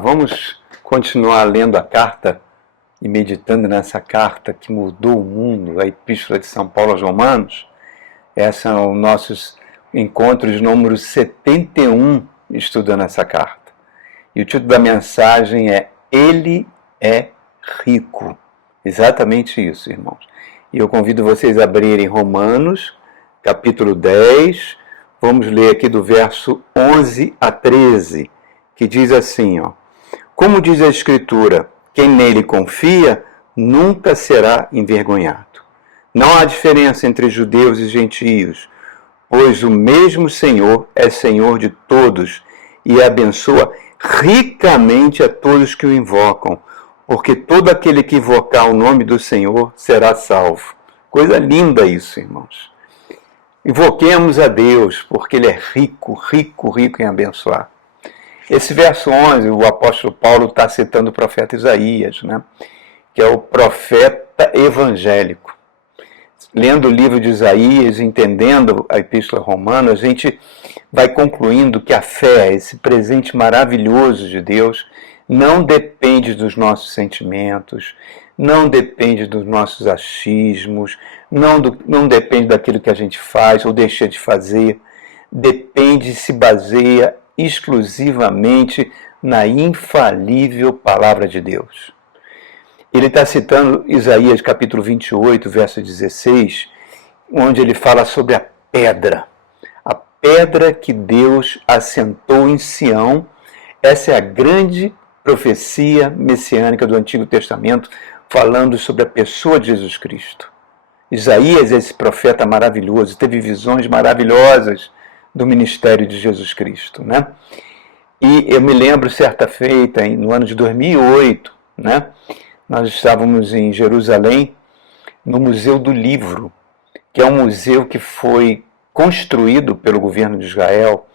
Vamos continuar lendo a carta e meditando nessa carta que mudou o mundo, a Epístola de São Paulo aos Romanos. Esses são os nossos encontros número 71, estudando essa carta. E o título da mensagem é Ele é rico. Exatamente isso, irmãos. E eu convido vocês a abrirem Romanos, capítulo 10. Vamos ler aqui do verso 11 a 13, que diz assim, como diz a Escritura, quem nele confia nunca será envergonhado. Não há diferença entre judeus e gentios, pois o mesmo Senhor é Senhor de todos e abençoa ricamente a todos que o invocam, porque todo aquele que invocar o nome do Senhor será salvo. Coisa linda isso, irmãos. Invoquemos a Deus, porque Ele é rico, rico, rico em abençoar. Esse verso 11, o apóstolo Paulo está citando o profeta Isaías, que é o profeta evangélico. Lendo o livro de Isaías, entendendo a Epístola Romana, a gente vai concluindo que a fé, esse presente maravilhoso de Deus, não depende dos nossos sentimentos, não depende dos nossos achismos, não depende daquilo que a gente faz ou deixa de fazer, depende, se baseia exclusivamente na infalível palavra de Deus. Ele está citando Isaías capítulo 28, verso 16, onde ele fala sobre a pedra que Deus assentou em Sião. Essa é a grande profecia messiânica do Antigo Testamento, falando sobre a pessoa de Jesus Cristo. Isaías, esse profeta maravilhoso, teve visões maravilhosas do ministério de Jesus Cristo, E eu me lembro, certa feita, no ano de 2008, nós estávamos em Jerusalém, no Museu do Livro, que é um museu que foi construído pelo governo de Israel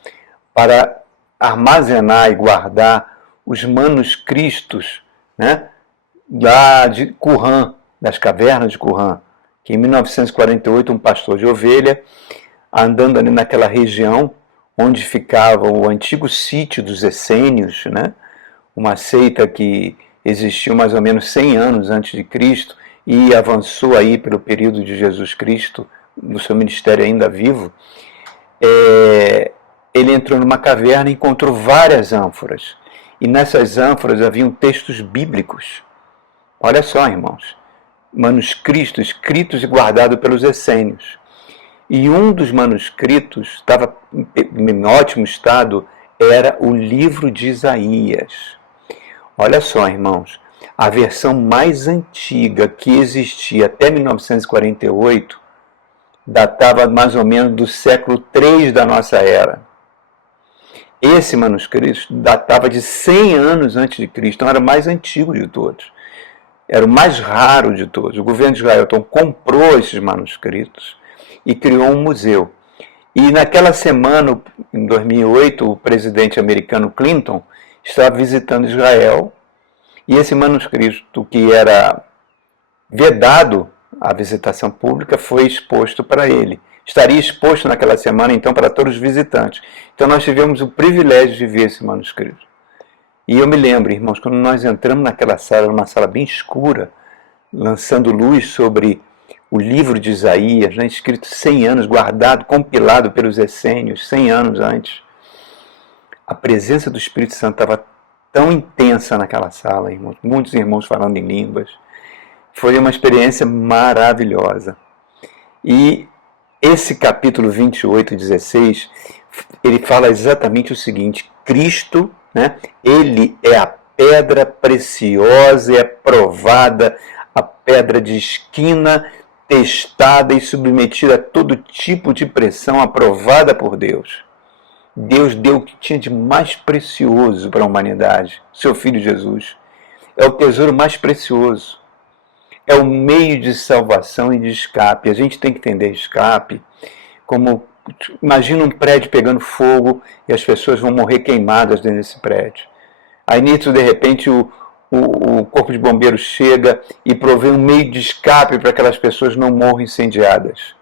para armazenar e guardar os manuscritos, lá de Qumran, das cavernas de Qumran, que em 1948 um pastor de ovelha, andando ali naquela região onde ficava o antigo sítio dos essênios, uma seita que existiu mais ou menos 100 anos antes de Cristo e avançou aí pelo período de Jesus Cristo, no seu ministério ainda vivo. Ele entrou numa caverna e encontrou várias ânforas. E nessas ânforas haviam textos bíblicos. Olha só, irmãos, manuscritos escritos e guardados pelos essênios. E um dos manuscritos, estava em ótimo estado, era o livro de Isaías. Olha só, irmãos, a versão mais antiga que existia até 1948 datava mais ou menos do século 3 da nossa era. Esse manuscrito datava de 100 anos antes de Cristo, então era o mais antigo de todos. Era o mais raro de todos. O governo de Israel então comprou esses manuscritos e criou um museu. E naquela semana, em 2008, o presidente americano Clinton estava visitando Israel e esse manuscrito, que era vedado à visitação pública, foi exposto para ele. Estaria exposto naquela semana, então, para todos os visitantes. Então nós tivemos o privilégio de ver esse manuscrito. E eu me lembro, irmãos, quando nós entramos naquela sala, uma sala bem escura, lançando luz sobre o livro de Isaías, escrito 100 anos, guardado, compilado pelos essênios, 100 anos antes. A presença do Espírito Santo estava tão intensa naquela sala, irmãos, muitos irmãos falando em línguas. Foi uma experiência maravilhosa. E esse capítulo 28, 16, ele fala exatamente o seguinte: Cristo, ele é a pedra preciosa e aprovada, a pedra de esquina, testada e submetida a todo tipo de pressão, aprovada por Deus. Deus deu o que tinha de mais precioso para a humanidade, seu Filho Jesus. É o tesouro mais precioso. É o meio de salvação e de escape. A gente tem que entender escape como, imagina um prédio pegando fogo e as pessoas vão morrer queimadas dentro desse prédio. Aí nisso, de repente, o corpo de bombeiros chega e provê um meio de escape para que aquelas pessoas não morram incendiadas.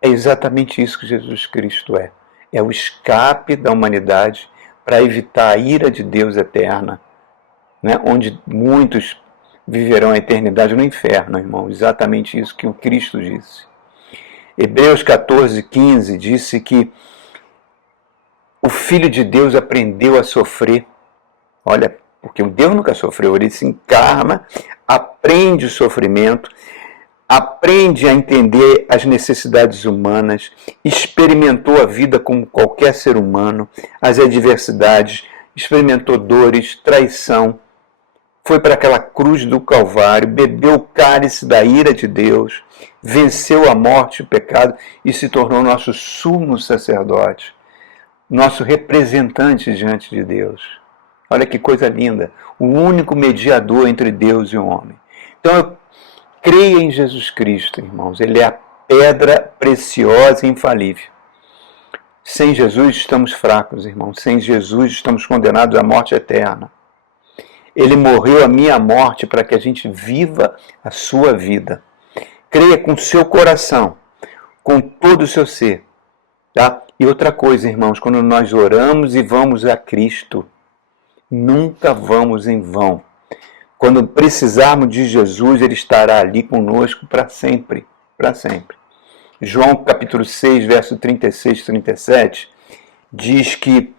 É exatamente isso que Jesus Cristo é. É o escape da humanidade para evitar a ira de Deus eterna, né? Onde muitos viverão a eternidade no inferno, irmão. Exatamente isso que o Cristo disse. Hebreus 14:15 disse que o Filho de Deus aprendeu a sofrer. Olha, porque o Deus nunca sofreu, ele se encarna, aprende o sofrimento, aprende a entender as necessidades humanas, experimentou a vida como qualquer ser humano, as adversidades, experimentou dores, traição, foi para aquela cruz do Calvário, bebeu o cálice da ira de Deus, venceu a morte e o pecado e se tornou nosso sumo sacerdote, nosso representante diante de Deus. Olha que coisa linda, o único mediador entre Deus e o homem. Então eu creia em Jesus Cristo, irmãos, ele é a pedra preciosa e infalível. Sem Jesus estamos fracos, irmãos, sem Jesus estamos condenados à morte eterna. Ele morreu a minha morte para que a gente viva a sua vida. Creia com o seu coração, com todo o seu ser. Tá? E outra coisa, irmãos, quando nós oramos e vamos a Cristo, nunca vamos em vão. Quando precisarmos de Jesus, Ele estará ali conosco para sempre. Para sempre. João capítulo 6, verso 36 e 37, diz que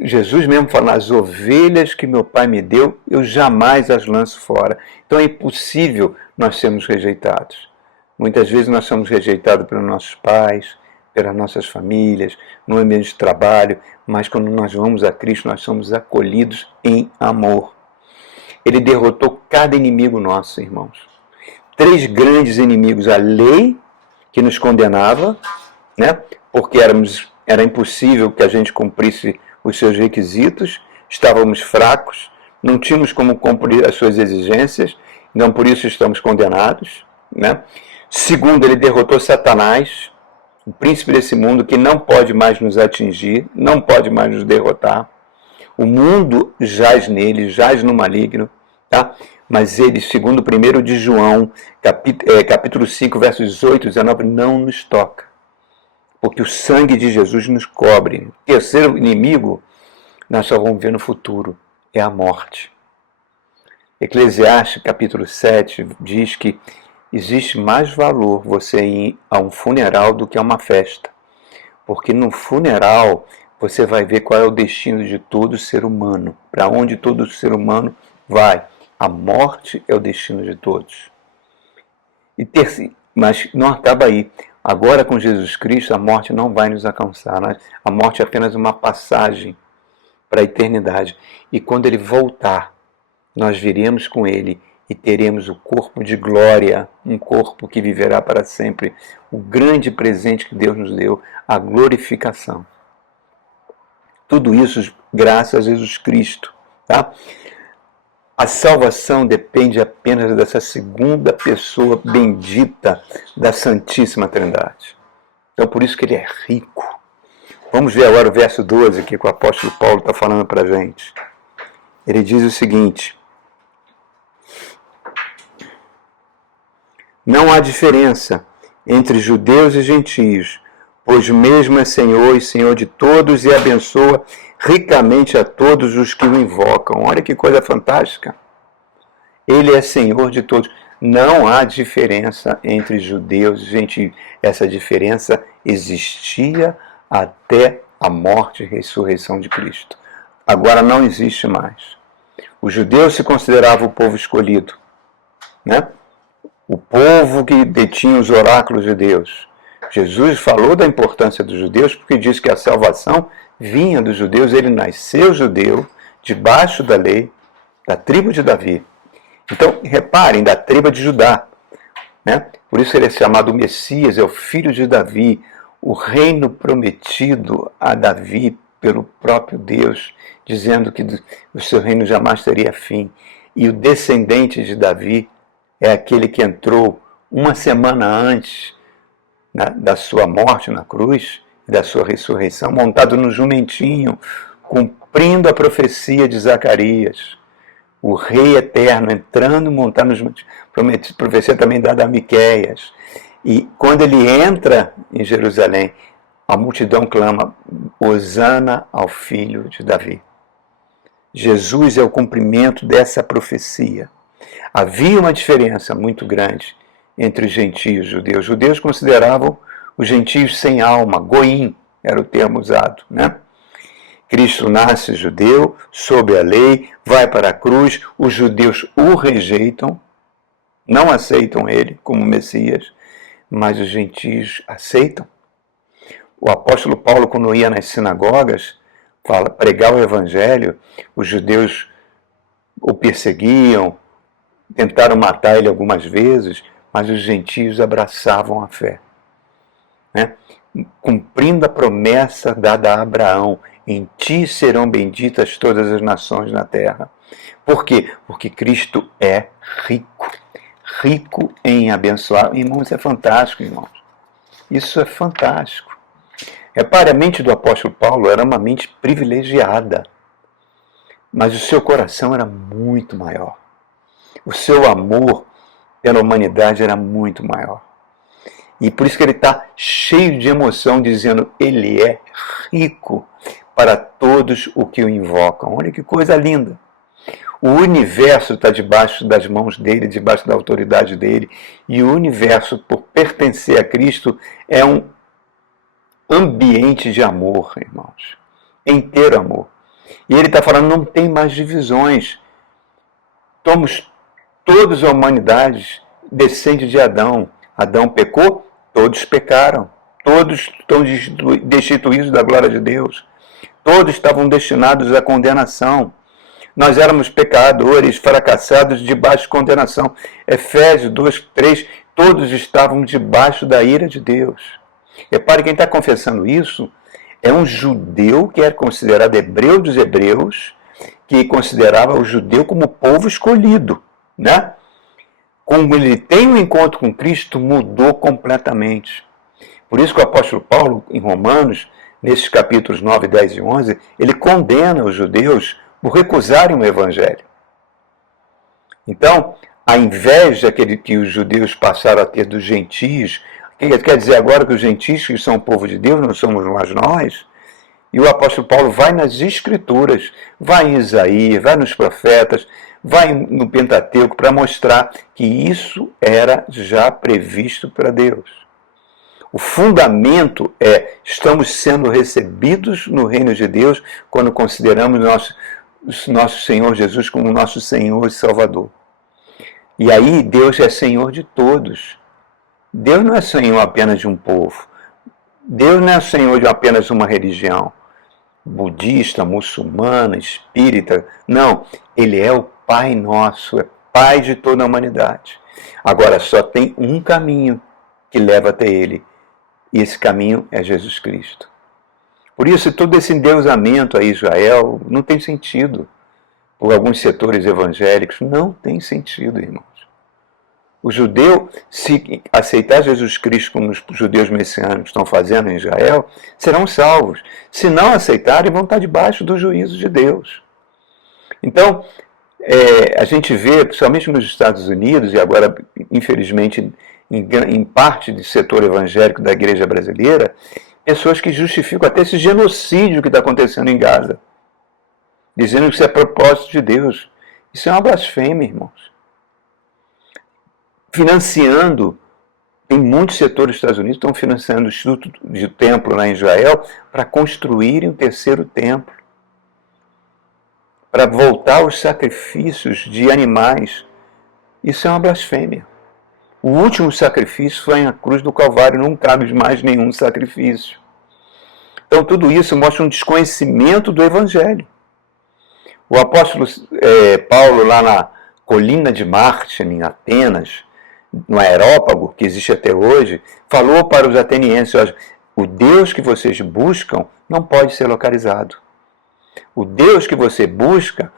Jesus mesmo fala, as ovelhas que meu Pai me deu, eu jamais as lanço fora. Então é impossível nós sermos rejeitados. Muitas vezes nós somos rejeitados pelos nossos pais, pelas nossas famílias, no ambiente de trabalho, mas quando nós vamos a Cristo, nós somos acolhidos em amor. Ele derrotou cada inimigo nosso, irmãos. 3 grandes inimigos, a lei, que nos condenava, né? Porque era impossível que a gente cumprisse os seus requisitos, estávamos fracos, não tínhamos como cumprir as suas exigências, então por isso estamos condenados, né? Segundo, ele derrotou Satanás, o príncipe desse mundo, que não pode mais nos atingir, não pode mais nos derrotar. O mundo jaz nele, jaz no maligno, tá? Mas ele, segundo 1 de João, capítulo 5, versos 8 e 19, não nos toca. Porque o sangue de Jesus nos cobre. O terceiro inimigo, nós só vamos ver no futuro, é a morte. Eclesiastes, capítulo 7, diz que existe mais valor você ir a um funeral do que a uma festa. Porque no funeral você vai ver qual é o destino de todo ser humano. Para onde todo ser humano vai. A morte é o destino de todos. Mas não acaba aí. Agora com Jesus Cristo a morte não vai nos alcançar. A morte é apenas uma passagem para a eternidade. E quando Ele voltar, nós viremos com Ele e teremos o corpo de glória, um corpo que viverá para sempre. O grande presente que Deus nos deu, a glorificação. Tudo isso graças a Jesus Cristo. Tá? A salvação depende apenas dessa segunda pessoa bendita da Santíssima Trindade. Então por isso que ele é rico. Vamos ver agora o verso 12 aqui que o apóstolo Paulo está falando para a gente. Ele diz o seguinte: não há diferença entre judeus e gentios, pois o mesmo é Senhor e Senhor de todos e abençoa ricamente a todos os que o invocam. Olha que coisa fantástica. Ele é Senhor de todos. Não há diferença entre judeus e gentios. Essa diferença existia até a morte e ressurreição de Cristo. Agora não existe mais. Os judeus se consideravam o povo escolhido, né? O povo que detinha os oráculos de Deus. Jesus falou da importância dos judeus porque diz que a salvação vinha dos judeus. Ele nasceu judeu, debaixo da lei, da tribo de Davi. Então, reparem, da tribo de Judá. Né? Por isso ele é chamado Messias, é o filho de Davi, o reino prometido a Davi pelo próprio Deus, dizendo que o seu reino jamais teria fim. E o descendente de Davi é aquele que entrou uma semana antes da sua morte na cruz, da sua ressurreição, montado no jumentinho, cumprindo a profecia de Zacarias. O Rei Eterno entrando, montando no jumentinho. Profecia também dada a Miqueias. E quando ele entra em Jerusalém, a multidão clama: Hosana ao filho de Davi. Jesus é o cumprimento dessa profecia. Havia uma diferença muito grande entre os gentios e os judeus. Os judeus consideravam os gentios sem alma, goim era o termo usado, né? Cristo nasce judeu, sob a lei, vai para a cruz, os judeus o rejeitam, não aceitam ele como Messias, mas os gentios aceitam. O apóstolo Paulo, quando ia nas sinagogas, pregar o evangelho, os judeus o perseguiam, tentaram matar ele algumas vezes, mas os gentios abraçavam a fé, né? Cumprindo a promessa dada a Abraão: em ti serão benditas todas as nações na terra. Por quê? Porque Cristo é rico, rico em abençoar. Irmãos, isso é fantástico, irmãos. Isso é fantástico. Repare, a mente do apóstolo Paulo era uma mente privilegiada, mas o seu coração era muito maior. O seu amor pela humanidade era muito maior. E por isso que ele está cheio de emoção, dizendo: ele é rico para todos os que o invocam. Olha que coisa linda. O universo está debaixo das mãos dele, debaixo da autoridade dele. E o universo, por pertencer a Cristo, é um ambiente de amor, irmãos. Inteiro amor. E ele está falando: não tem mais divisões. Somos todos a humanidade descende de Adão. Adão pecou, todos pecaram. Todos estão destituídos da glória de Deus. Todos estavam destinados à condenação. Nós éramos pecadores, fracassados, debaixo de condenação. Efésios 2:3, todos estavam debaixo da ira de Deus. Repare, quem está confessando isso é um judeu que era considerado hebreu dos hebreus, que considerava o judeu como povo escolhido, né? Como ele tem um encontro com Cristo, mudou completamente. Por isso que o apóstolo Paulo, em Romanos, nesses capítulos 9, 10 e 11, ele condena os judeus por recusarem o evangelho. Então, a inveja que os judeus passaram a ter dos gentios, quer dizer agora que os gentios, que são o povo de Deus, não somos mais nós? E o apóstolo Paulo vai nas Escrituras, vai em Isaías, vai nos profetas, vai no Pentateuco para mostrar que isso era já previsto para Deus. O fundamento é: estamos sendo recebidos no reino de Deus quando consideramos nosso Senhor Jesus como nosso Senhor e Salvador. E aí Deus é Senhor de todos. Deus não é Senhor apenas de um povo. Deus não é Senhor de apenas uma religião. Budista, muçulmana, espírita. Não, Ele é o Pai nosso, é Pai de toda a humanidade. Agora, só tem um caminho que leva até Ele. E esse caminho é Jesus Cristo. Por isso, todo esse endeusamento a Israel não tem sentido. Por alguns setores evangélicos, não tem sentido, irmãos. O judeu, se aceitar Jesus Cristo como os judeus messiânicos estão fazendo em Israel, serão salvos. Se não aceitarem, vão estar debaixo do juízo de Deus. Então, a gente vê, principalmente nos Estados Unidos, e agora, infelizmente, em parte do setor evangélico da igreja brasileira, pessoas que justificam até esse genocídio que está acontecendo em Gaza, dizendo que isso é propósito de Deus. Isso é uma blasfêmia, irmãos. Financiando, tem muitos setores dos Estados Unidos que estão financiando o Instituto de Templo lá em Israel para construírem o terceiro templo, para voltar aos sacrifícios de animais. Isso é uma blasfêmia. O último sacrifício foi na cruz do Calvário, não cabe mais nenhum sacrifício. Então tudo isso mostra um desconhecimento do Evangelho. O apóstolo Paulo, lá na colina de Marte, em Atenas, no Aerópago, que existe até hoje, falou para os atenienses: olha, o Deus que vocês buscam não pode ser localizado. O Deus que vocês buscam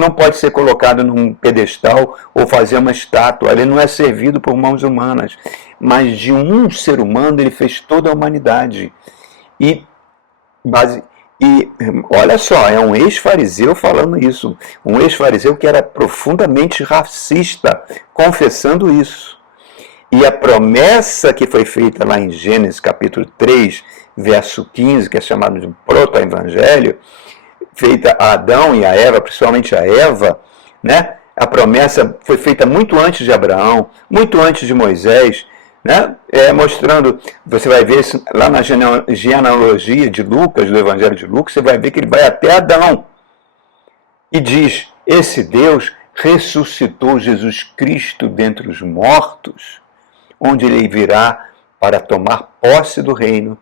não pode ser colocado num pedestal ou fazer uma estátua. Ele não é servido por mãos humanas, mas de um ser humano ele fez toda a humanidade. E olha só, é um ex-fariseu falando isso. Um ex-fariseu que era profundamente racista, confessando isso. E a promessa que foi feita lá em Gênesis capítulo 3, verso 15, que é chamado de proto-evangelho, feita a Adão e a Eva, principalmente a Eva, né? A promessa foi feita muito antes de Abraão, muito antes de Moisés, né? Mostrando, você vai ver lá na genealogia de Lucas, do Evangelho de Lucas, você vai ver que ele vai até Adão e diz: esse Deus ressuscitou Jesus Cristo dentre os mortos, onde ele virá para tomar posse do reino,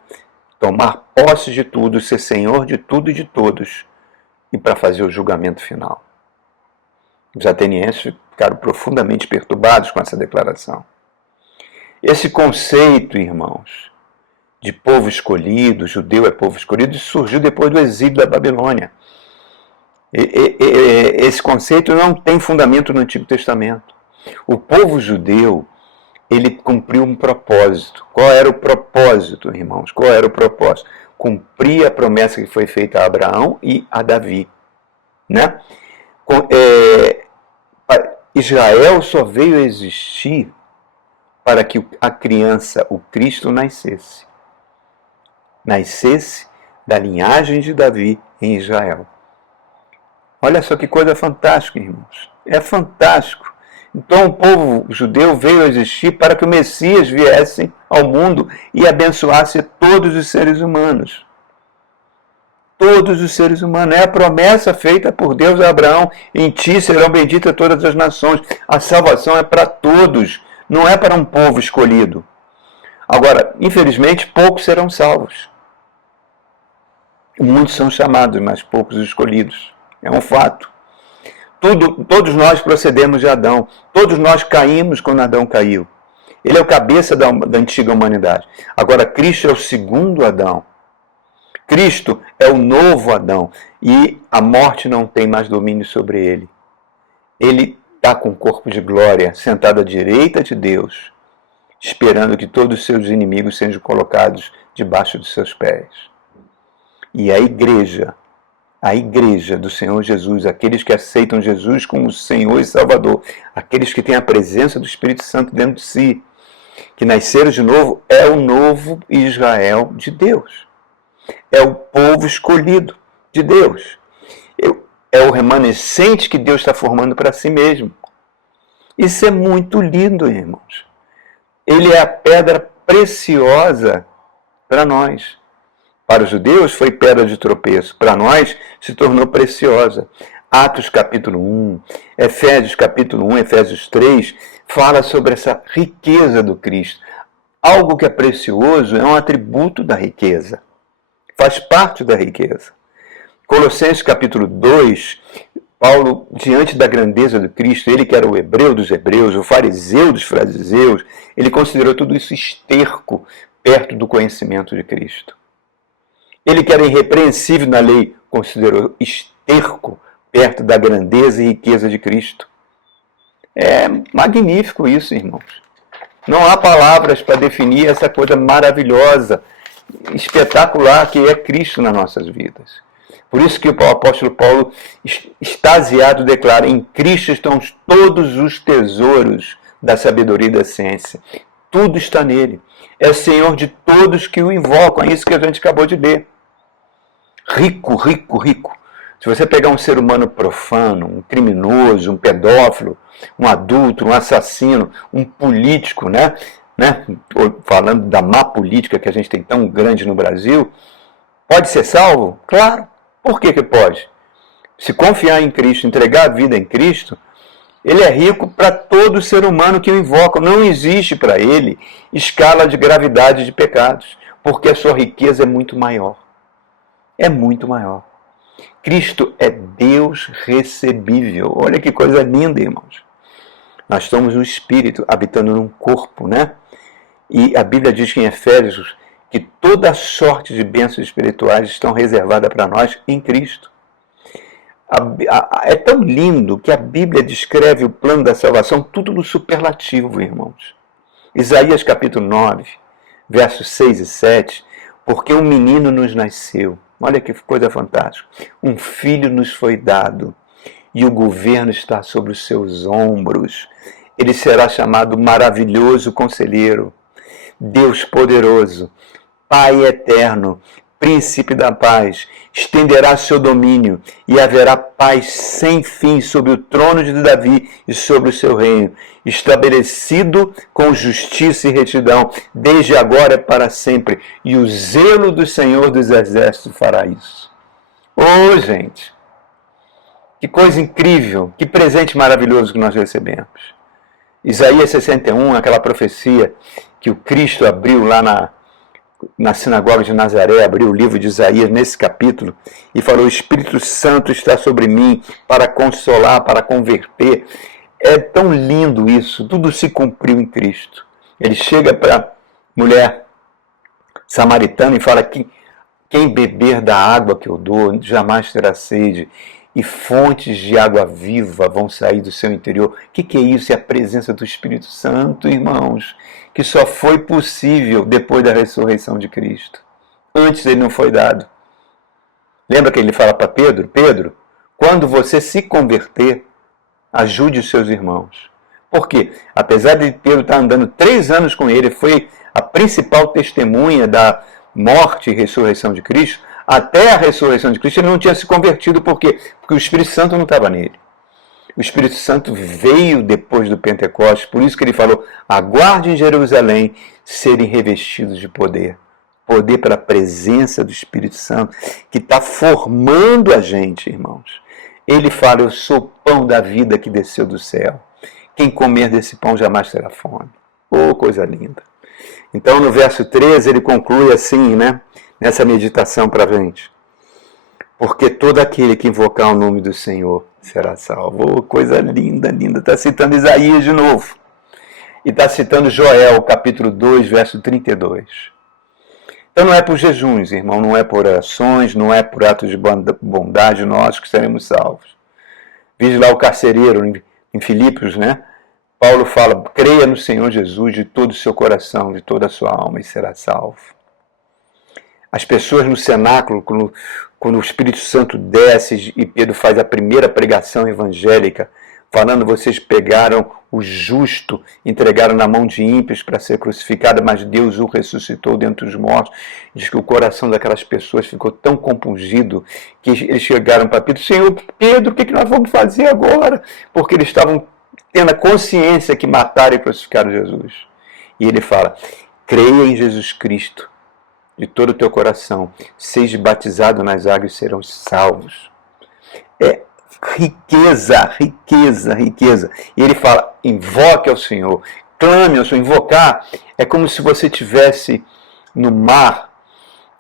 tomar posse de tudo, ser Senhor de tudo e de todos, e para fazer o julgamento final. Os atenienses ficaram profundamente perturbados com essa declaração. Esse conceito, irmãos, de povo escolhido, judeu é povo escolhido, surgiu depois do exílio da Babilônia. Esse conceito não tem fundamento no Antigo Testamento. O povo judeu, ele cumpriu um propósito. Qual era o propósito, irmãos? Qual era o propósito? Cumprir a promessa que foi feita a Abraão e a Davi, né? Israel só veio a existir para que a criança, o Cristo, nascesse. Nascesse da linhagem de Davi em Israel. Olha só que coisa fantástica, irmãos. É fantástico. Então o povo judeu veio a existir para que o Messias viesse ao mundo e abençoasse todos os seres humanos. Todos os seres humanos. É a promessa feita por Deus a Abraão: em ti serão benditas todas as nações. A salvação é para todos, não é para um povo escolhido. Agora, infelizmente, poucos serão salvos. Muitos são chamados, mas poucos escolhidos. É um fato. Todos nós procedemos de Adão. Todos nós caímos quando Adão caiu. Ele é o cabeça da antiga humanidade. Agora, Cristo é o segundo Adão. Cristo é o novo Adão. E a morte não tem mais domínio sobre ele. Ele está com o corpo de glória, sentado à direita de Deus, esperando que todos os seus inimigos sejam colocados debaixo dos seus pés. E a igreja do Senhor Jesus, aqueles que aceitam Jesus como Senhor e Salvador, aqueles que têm a presença do Espírito Santo dentro de si, que nasceram de novo, é o novo Israel de Deus. É o povo escolhido de Deus. É o remanescente que Deus está formando para si mesmo. Isso é muito lindo, irmãos. Ele é a pedra preciosa para nós. Para os judeus foi pedra de tropeço. Para nós se tornou preciosa. Atos capítulo 1, Efésios capítulo 1, Efésios 3, fala sobre essa riqueza do Cristo. Algo que é precioso é um atributo da riqueza. Faz parte da riqueza. Colossenses capítulo 2, Paulo, diante da grandeza do Cristo, ele que era o hebreu dos hebreus, o fariseu dos fariseus, ele considerou tudo isso esterco perto do conhecimento de Cristo. Ele que era irrepreensível na lei, considerou esterco perto da grandeza e riqueza de Cristo. É magnífico isso, irmãos. Não há palavras para definir essa coisa maravilhosa, espetacular que é Cristo nas nossas vidas. Por isso que o apóstolo Paulo, extasiado, declara: em Cristo estão todos os tesouros da sabedoria e da ciência. Tudo está nele. É o Senhor de todos que o invocam. É isso que a gente acabou de ler. Rico, rico, rico. Se você pegar um ser humano profano, um criminoso, um pedófilo, um adulto, um assassino, um político, né? Falando da má política que a gente tem tão grande no Brasil, pode ser salvo? Claro. Por que pode? Se confiar em Cristo, entregar a vida em Cristo, ele é rico para todo ser humano que o invoca. Não existe para ele escala de gravidade de pecados, porque a sua riqueza é muito maior. É muito maior. Cristo é Deus recebível. Olha que coisa linda, irmãos. Nós somos um espírito habitando num corpo, né? E a Bíblia diz que em Efésios que toda sorte de bênçãos espirituais estão reservadas para nós em Cristo. É tão lindo que a Bíblia descreve o plano da salvação tudo no superlativo, irmãos. Isaías capítulo 9, versos 6 e 7, porque um menino nos nasceu. Olha que coisa fantástica. Um filho nos foi dado e o governo está sobre os seus ombros. ele será chamado Maravilhoso Conselheiro, Deus Poderoso, Pai Eterno, Príncipe da Paz. Estenderá seu domínio e haverá paz sem fim sobre o trono de Davi e sobre o seu reino, estabelecido com justiça e retidão, desde agora e para sempre. E o zelo do Senhor dos Exércitos fará isso. Ô, gente, que coisa incrível, que presente maravilhoso que nós recebemos. Isaías 61, aquela profecia que o Cristo abriu lá na sinagoga de Nazaré, abriu o livro de Isaías nesse capítulo e falou: o Espírito Santo está sobre mim para consolar, para converter. É tão lindo isso, tudo se cumpriu em Cristo. Ele chega para a mulher samaritana e fala que quem beber da água que eu dou jamais terá sede, e fontes de água viva vão sair do seu interior. O que é isso? É a presença do Espírito Santo, irmãos, que só foi possível depois da ressurreição de Cristo. Antes ele não foi dado. Lembra que ele fala para Pedro? Pedro, quando você se converter, ajude os seus irmãos. Por quê? Apesar de Pedro estar andando 3 anos com ele, foi a principal testemunha da morte e ressurreição de Cristo. Até a ressurreição de Cristo ele não tinha se convertido. Por quê? Porque o Espírito Santo não estava nele. O Espírito Santo veio depois do Pentecostes, por isso que ele falou: aguarde em Jerusalém serem revestidos de poder. Poder pela presença do Espírito Santo, que está formando a gente, irmãos. Ele fala: eu sou o pão da vida que desceu do céu. Quem comer desse pão jamais terá fome. Oh, coisa linda. Então, no verso 13, ele conclui assim, né? Nessa meditação para a gente: porque todo aquele que invocar o nome do Senhor será salvo. Oh, coisa linda, linda. Está citando Isaías de novo. E está citando Joel, capítulo 2, verso 32. Então não é por jejuns, irmão, não é por orações, não é por atos de bondade nossos que seremos salvos. Veja lá o carcereiro em Filipos, né? Paulo fala: creia no Senhor Jesus de todo o seu coração, de toda a sua alma, e será salvo. As pessoas no cenáculo, quando o Espírito Santo desce e Pedro faz a primeira pregação evangélica, falando: vocês pegaram o justo, entregaram na mão de ímpios para ser crucificado, mas Deus o ressuscitou dentre os mortos. Diz que o coração daquelas pessoas ficou tão compungido que eles chegaram para Pedro: Senhor, Pedro, o que nós vamos fazer agora? Porque eles estavam tendo a consciência que mataram e crucificaram Jesus. E ele fala: creia em Jesus Cristo de todo o teu coração, seja batizado nas águas e serão salvos. É riqueza, riqueza, riqueza. E ele fala: invoque ao Senhor, clame ao Senhor. Invocar é como se você estivesse no mar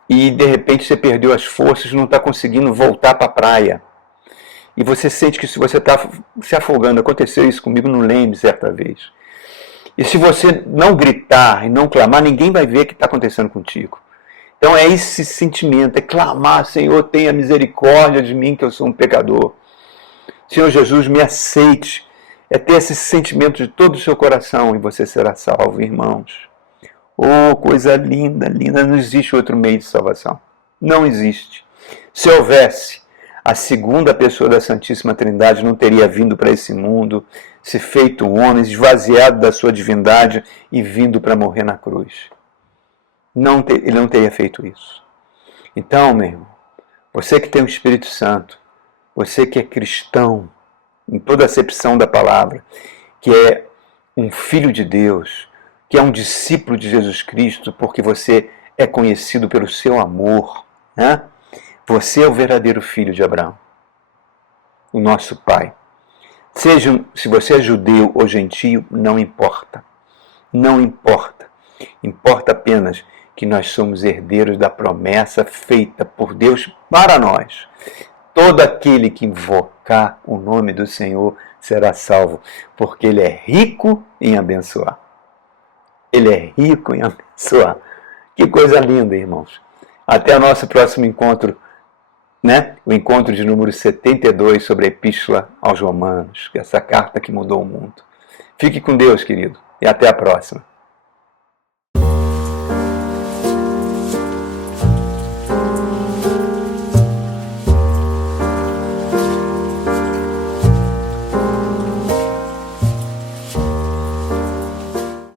e de repente você perdeu as forças e não está conseguindo voltar para a praia. E você sente que se você está se afogando. Aconteceu isso comigo no Leme certa vez. E se você não gritar e não clamar, ninguém vai ver o que está acontecendo contigo. Então é esse sentimento, é clamar: Senhor, tenha misericórdia de mim, que eu sou um pecador. Senhor Jesus, me aceite. É ter esse sentimento de todo o seu coração e você será salvo, irmãos. Oh, coisa linda, linda. Não existe outro meio de salvação. Não existe. Se houvesse, a segunda pessoa da Santíssima Trindade não teria vindo para esse mundo, se feito um homem, esvaziado da sua divindade e vindo para morrer na cruz. Ele não teria feito isso. Então, meu irmão, você que tem o Espírito Santo, você que é cristão, em toda a acepção da palavra, que é um filho de Deus, que é um discípulo de Jesus Cristo, porque você é conhecido pelo seu amor, né? Você é o verdadeiro filho de Abraão, o nosso pai. Se você é judeu ou gentio, não importa. Não importa. Importa apenas que nós somos herdeiros da promessa feita por Deus para nós. Todo aquele que invocar o nome do Senhor será salvo, porque Ele é rico em abençoar. Ele é rico em abençoar. Que coisa linda, irmãos. Até o nosso próximo encontro, né? O encontro de número 72 sobre a Epístola aos Romanos, essa carta que mudou o mundo. Fique com Deus, querido, e até a próxima.